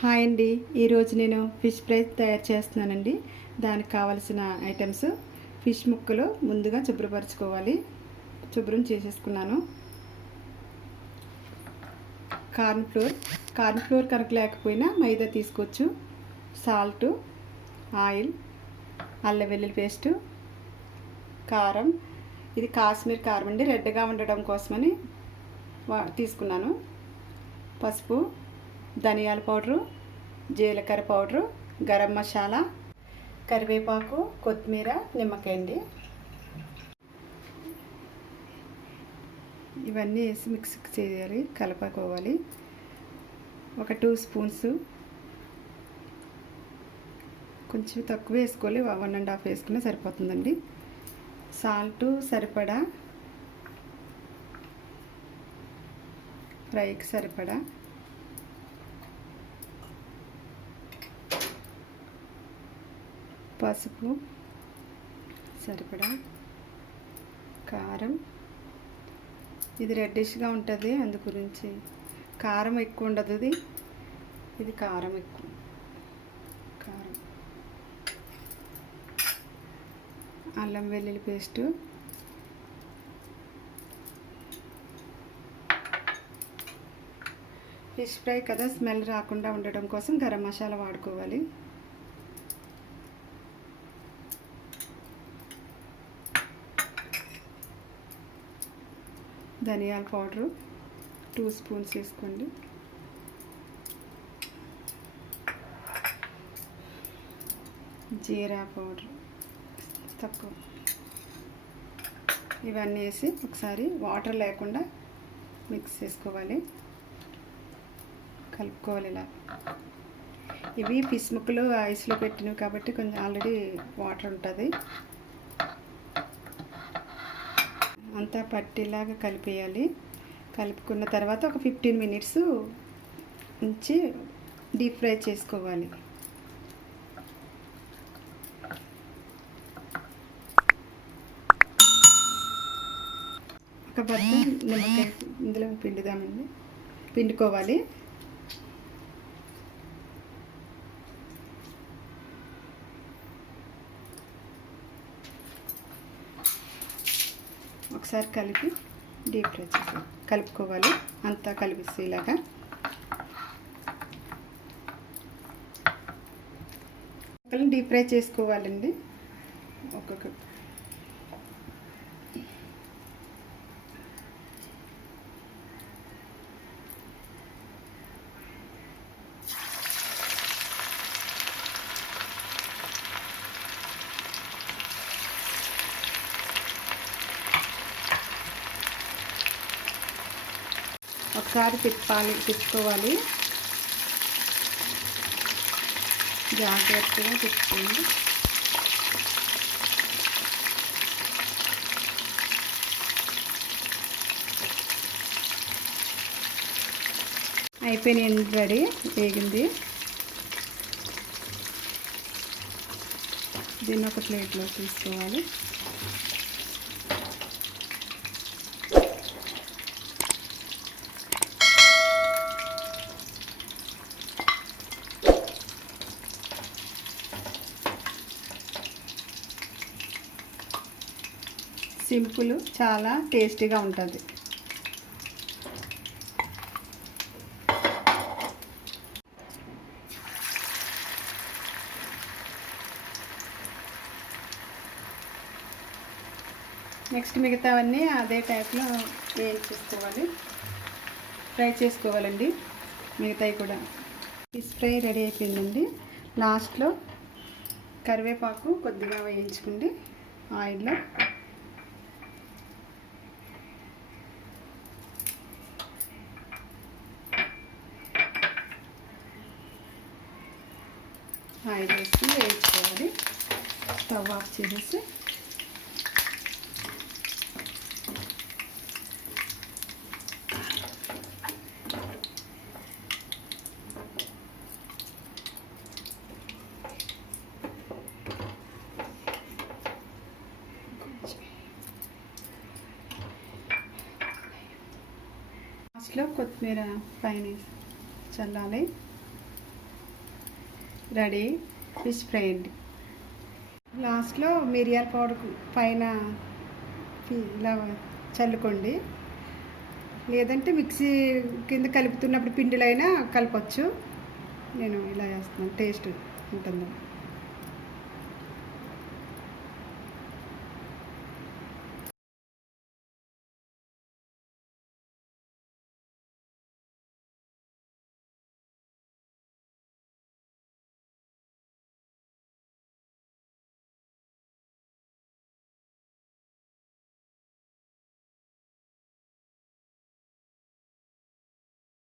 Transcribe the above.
Hi అండి. ఈరోజు నేను ఫిష్ ఫ్రై తయారు చేస్తున్నానండి. దానికి కావలసిన ఐటమ్స్: ఫిష్ ముక్కలు ముందుగా శుభ్రపరచుకోవాలి. శుభ్రం చేసేసుకున్నాను. కార్న్ ఫ్లోర్ కనుక లేకపోయినా మైదా తీసుకోవచ్చు. సాల్ట్, ఆయిల్, అల్లం వెల్లుల్లి పేస్టు, కారం. ఇది కాశ్మీర్ కారం అండి, రెడ్గా ఉండడం కోసమని తీసుకున్నాను. పసుపు, ధనియాల పౌడరు, జీలకర్ర పౌడరు, గరం మసాలా, కరివేపాకు, కొత్తిమీర, నిమ్మకాయ అండి. ఇవన్నీ వేసి మిక్స్ చేయాలి, కలుపుకోవాలి. ఒక 2 స్పూన్స్, కొంచెం తక్కువ వేసుకోవాలి, 1.5 వేసుకున్నా సరిపోతుందండి. సాల్ట్ సరిపడా, ఫ్రైకి సరిపడా, పసుపు సరిపడా, కారం. ఇది రెడ్డిష్గా ఉంటుంది, అందు గురించి కారం ఎక్కువ ఉండదు. ఇది కారం ఎక్కువ. కారం, అల్లం వెల్లుల్లి పేస్టు, ఫిష్ ఫ్రై కదా, స్మెల్ రాకుండా ఉండడం కోసం గరం మసాలా వాడుకోవాలి. ధనియాల పౌడరు 2 స్పూన్స్ వేసుకోండి. జీరా పౌడర్ తక్కువ. ఇవన్నీ వేసి ఒకసారి వాటర్ లేకుండా మిక్స్ చేసుకోవాలి, కలుపుకోవాలి. ఇలా ఇవి ఫిష్ ముక్కలు ఐస్లో పెట్టినవి కాబట్టి కొంచెం ఆల్రెడీ వాటర్ ఉంటుంది. అంతా పట్టేలాగా కలిపేయాలి. కలుపుకున్న తర్వాత ఒక 15 మినిట్స్ ఉంచి డీప్ ఫ్రై చేసుకోవాలి. ఒక బద్ద నిమ్మకాయ ఇందులో పిండుకోవాలి. ఒకసారి కలిపి డీప్ ఫ్రై కలుపుకోవాలి. అంతా కలిపేసేలాగా. డీప్ ఫ్రై చేసుకోవాలండి. ఒక్కొక్క ఒకసారి తిప్పుకోవాలి. జాగ్రత్తగా తిప్పుకోండి. అయిపోయినాయి, రెడీ, వేగింది. దీన్ని ఒక ప్లేట్లో తీసుకోవాలి. సింపుల్, చాలా టేస్టీగా ఉంటుంది. నెక్స్ట్ మిగతావన్నీ అదే టైప్లో వేయించేసుకోవాలి, ఫ్రై చేసుకోవాలండి. మిగతాయి కూడా. ఫిష్ ఫ్రై రెడీ అయిపోయిందండి. లాస్ట్లో కరివేపాకు కొద్దిగా వేయించుకోండి ఆయిల్లో. ఆయిల్ వేసి వేయించుకోవాలి. స్టవ్ ఆఫ్ చేసేసి లాస్ట్లో కొత్తిమీర పైన చల్లాలి. రెడీ ఫిష్ ఫ్రై అండి. లాస్ట్లో మిరియాల పౌడర్ పైన ఇలా చల్లుకోండి, లేదంటే మిక్సీ కింద కలుపుతున్నప్పుడు పిండిలో అయినా కలపచ్చు. నేను ఇలా వేస్తున్నాను, టేస్ట్ ఉంటుంది.